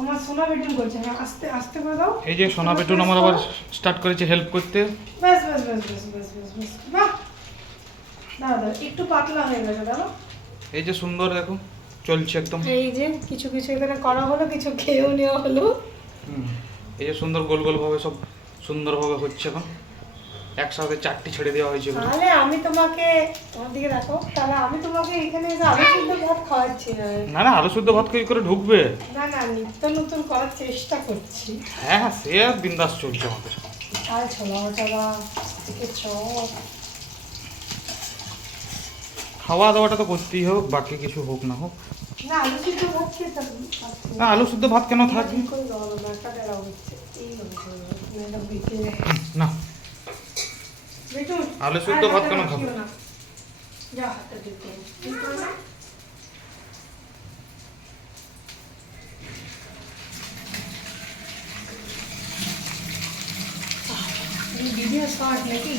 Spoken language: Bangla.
আমার সোনা বেটুন করছে, হ্যাঁ আস্তে আস্তে করে দাও। এই যে সোনা বেটুন আমার আবার স্টার্ট করেছে হেল্প করতে। ব্যাস ব্যাস ব্যাস ব্যাস ব্যাস ব্যাস ব্যাস, বাহ দাও দাও, একটু পাতলা হয়ে গেছে দাও। এই যে সুন্দর দেখো চলছে একদম। এই যে কিছু কিছু এখানে করা হলো, কিছু খেয়েও নেওয়া হলো। এই যে সুন্দর গোল গোল ভাবে সব সুন্দরভাবে হচ্ছে এখন। একসাথে 4টি ছেড়ে দেওয়া হয়েছে এগুলো। তাহলে আমি তোমাকে, তোমার দিকে রাখো, তাহলে আমি তোমাকে এখানে এসে আলু সিদ্ধ ভাত খাওয়াচ্ছি না। না না, আলু শুদ্ধ ভাত কি করে ঢুকবে? না না, নিত্য নতুন করার চেষ্টা করছি। হ্যাঁ হ্যাঁ, সে আর বিন্দাস চলছে আমাদের। আর ছোলা চালা থেকে চপ, খাওয়া দাওয়াটা তো করতেই হোক, বাকি কিছু হোক না হোক। না আলু সিদ্ধ ভাত খেতে না, আলু শুদ্ধ ভাত কেন থাকবে? করে দেওয়া হবে, একটা দেওয়া হচ্ছে এইভাবে করে দেওয়া হবে, এটা বেঁচে না, বেটুন আলু সিদ্ধ আর ভাত হাতে কেন রাখিও খাবো? না। যা হাতে দিতে ঠিক আছে। ভিডিও শর্ট নাকি?